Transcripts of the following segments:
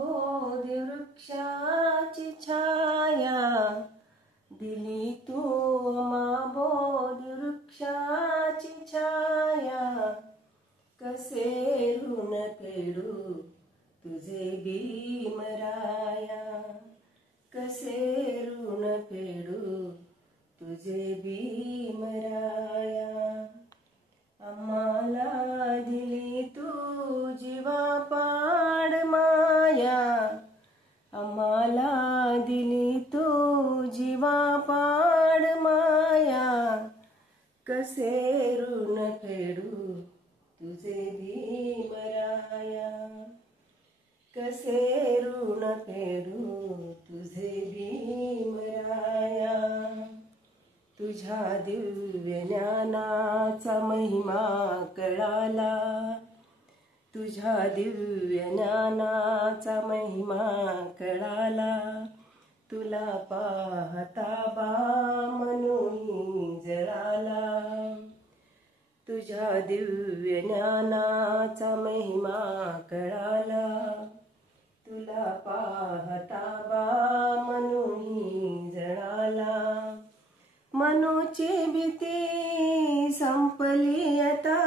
बोधी वृक्षाची छाया दिली तू बोधी वृक्षाची छाया कसे ऋण फेडू तुझे भीमराया कसे ऋण फेडू तुझे भीमराया आम्हाला दिली तू जीवापाड माया आम्हाला दिली तू जीवापाड माया कसे ऋण फेडू तुझे भीमराया कसे ऋण फेडू तुझे भीमराया तुझ्या दिव्य ज्ञानाचा महिमा कळाला तुझ्या दिव्य ज्ञानाचा महिमा कळाला तुला पाहता बा मनोई जळाला तुझ्या दिव्य ज्ञानाचा महिमा कळाला तुला पाहता बा मनोई जळाला मनोची भीती संपली आता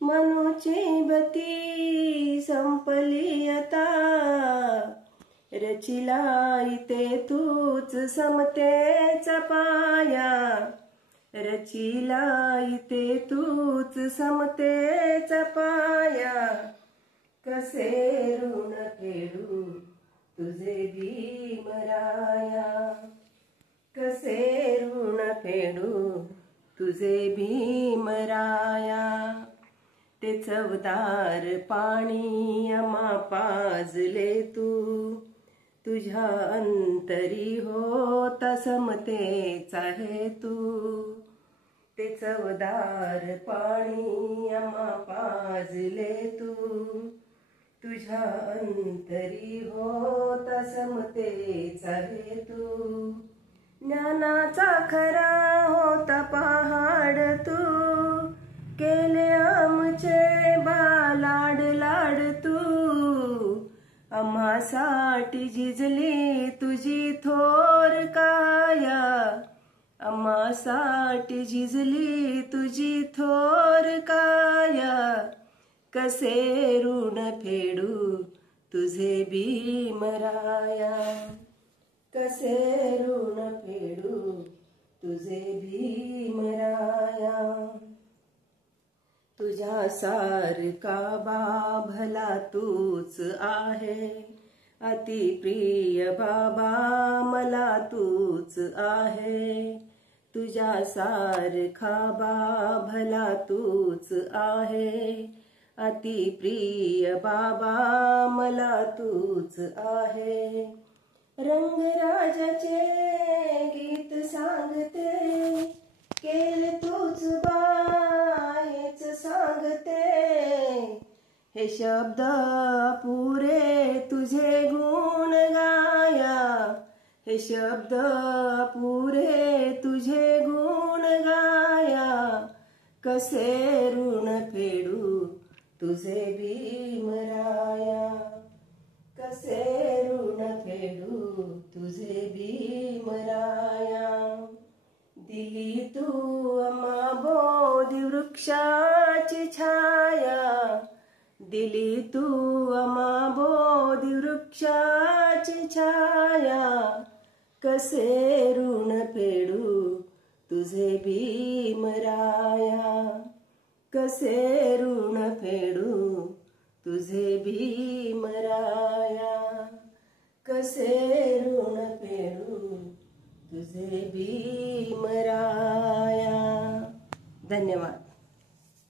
मनोची भीती संपली आता रचिला इथे तूच समतेचा पाया रचिला इथे तूच समतेचा पाया कसे ऋण फेडू तुझे भीमराया कसे ऋण फेडू तुझे भीमराया ते चवदार पाणी आम्हा पाजले तू तुझ्या अंतरी होता समतेचा हेतू ते चवदार पाणी आम्हा पाजले तू तुझ्या अंतरी होता समतेचा हेतू ज्ञानाचा खरा होता पहाड तू केले आमचे बालाड लाड तू आम्हासाठी झिजली तुझी थोर काया आम्हासाठी झिजली तुझी थोर काया कसे ऋण फेडू तुझे भीमराया कसे ऋण फेडू तुझे भीमराया तुझ्या सारखा बा भला तूच आहे अति प्रिय बाबा मला तूच आहे तुझ्या सारखा बा भला तूच आहे अति प्रिय बाबा मला तूच आहे रंगराजाचे गीत सांगते केले तूच बाहेच सांगते हे शब्द पुरे तुझे गुण गाया हे शब्द पुरे तुझे गुण गाया कसे ऋण फेडू तुझे भीमराया कसे ऋण फेडू तुझे भीमराया दिली तू आम्हा बोधी वृक्षाची छाया दिली तू आम्हा बोधी वृक्षाची छाया कसे ऋण फेडू तुझे भीमराया कसे ऋण फेडू तुझे भीमराया कसे ऋण फेडू तुझे भीमराया। धन्यवाद।